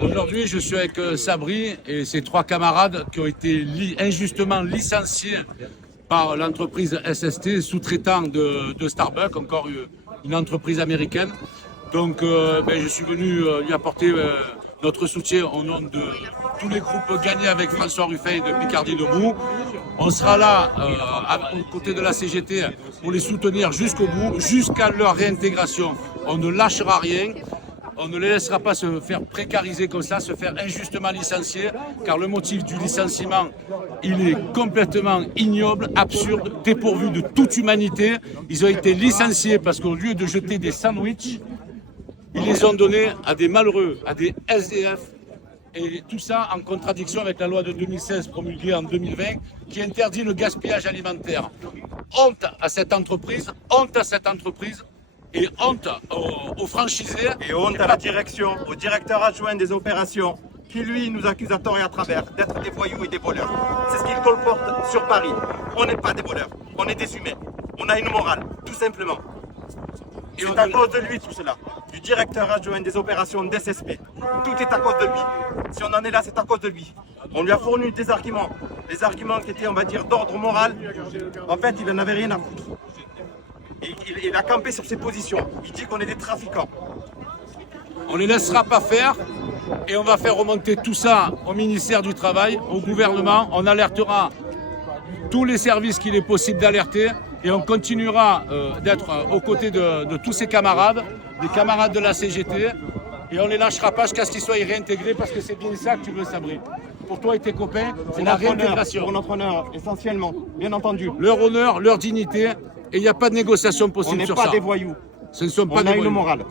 Aujourd'hui, je suis avec Sabri et ses 3 camarades qui ont été injustement licenciés par l'entreprise SST, sous-traitant de Starbucks, encore une entreprise américaine. Donc, je suis venu lui apporter notre soutien au nom de tous les groupes gagnés avec François Ruffin de Picardie Debout. On sera là, aux côtés de la CGT, pour les soutenir jusqu'au bout, jusqu'à leur réintégration. On ne lâchera rien. On ne les laissera pas se faire précariser comme ça, se faire injustement licencier, car le motif du licenciement, il est complètement ignoble, absurde, dépourvu de toute humanité. Ils ont été licenciés parce qu'au lieu de jeter des sandwichs, ils les ont donnés à des malheureux, à des SDF, et tout ça en contradiction avec la loi de 2016 promulguée en 2020 qui interdit le gaspillage alimentaire. Honte à cette entreprise, et honte aux franchisés. Et honte à la direction, au directeur adjoint des opérations, qui lui nous accuse à tort et à travers d'être des voyous et des voleurs. C'est ce qu'il colporte sur Paris. On n'est pas des voleurs, on est des humains. On a une morale, tout simplement. C'est à cause de lui tout cela, du directeur adjoint des opérations d'SSP. Tout est à cause de lui. Si on en est là, c'est à cause de lui. On lui a fourni des arguments qui étaient, on va dire, d'ordre moral. En fait, il n'en avait rien à foutre. Il a campé sur ses positions. Il dit qu'on est des trafiquants. On ne les laissera pas faire et on va faire remonter tout ça au ministère du Travail, au gouvernement. On alertera tous les services qu'il est possible d'alerter et on continuera d'être aux côtés de tous ses camarades, des camarades de la CGT, et on ne les lâchera pas jusqu'à ce qu'ils soient réintégrés parce que c'est bien ça que tu veux, Sabri. Pour toi et tes copains, c'est la réintégration. Pour notre honneur, essentiellement, bien entendu. Leur honneur, leur dignité, et il n'y a pas de négociation possible sur ça. On n'est pas des voyous. Ce ne sont pas des voyous. On a une morale.